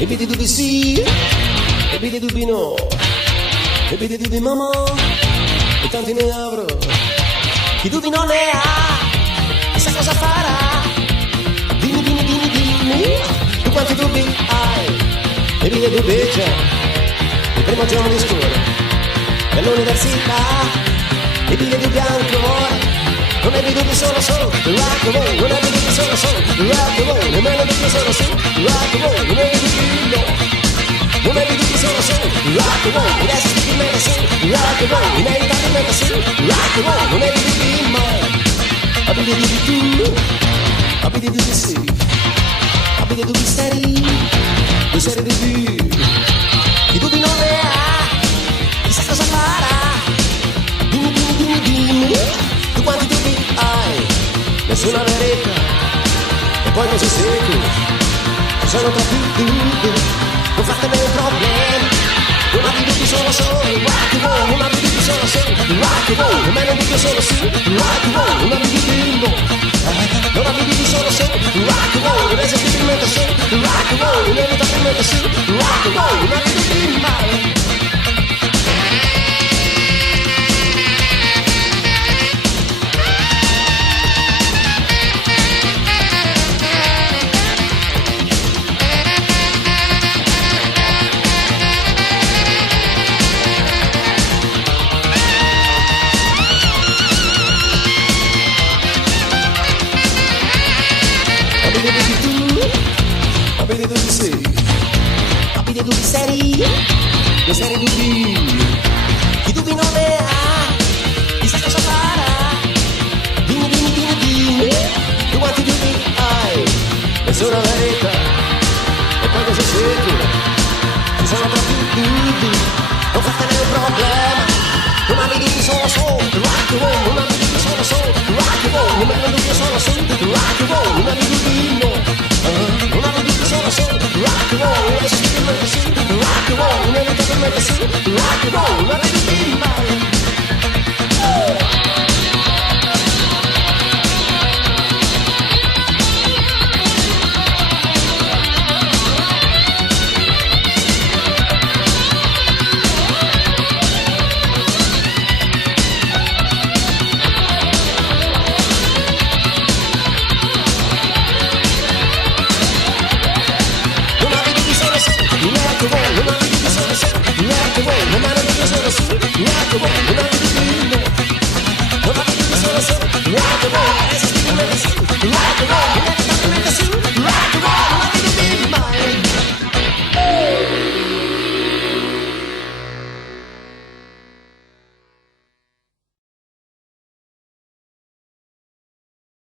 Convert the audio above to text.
E vedi dubbi sì, e vedi dubbi no, e vedi dubbi mamma, e tanti ne avrò. Chi dubbi non ne ha, chissà cosa farà. Dimmi, dimmi, dimmi, dimmi, tu quanti dubbi hai? E vedi dubbi già, il primo giorno di scuola, dell'università, e vedi dubbi ancora. Non avevi dubbi solo su rock and roll, non avevi dubbi solo su rock and roll, nemmeno dubbi solo su rock and roll, non avevi dubbi no. Non avevi dubbi solo su rock and roll, adesso stai in mezzo su rock and roll, inevitabilmente su rock and roll, non avevi dubbi mai. Avevi dubbi tu, avevi dubbi sì, avevi dubbi seri, tu seri dubbi. Chi dubbi non ne ha, chissà cosa farà. Dimmi, dimmi, dimmi, dimmi, tu quanti dubbi hai? Nessuna verità, e poi così secco, ci sono troppi dubbi, non fatene un problema. Non avevi dubbi solo su rock and roll, non avevi dubbi solo su rock and roll, nemmeno dubbi solo su rock and roll, non avevi dubbi no. Non avevi dubbi solo su rock and roll, inesorabilmente su rock and roll, inevitabilmente su rock and roll, non avevi dubbi mai. Avete dubbi seri, avete dubbi seri, le serie dubbi, chi dubbi non ne ha, chissà cosa farà. Dimmi, dimmi, dimmi, dimmi, tu quanti dubbi hai? Nessuna verità, e poi cosa segui? Ci sono troppi dubbi, non fatene un problema. Non avevi dubbi solo su rock and roll, non avevi dubbi solo su rock and roll, non avevi dubbi solo su rock and roll, non avevi dubbi no. Non avevi dubbi solo su rock and roll, adesso stai in mezzo su rock and roll, inevitabilmente su rock and roll, non avevi dubbi mai. Rock and roll,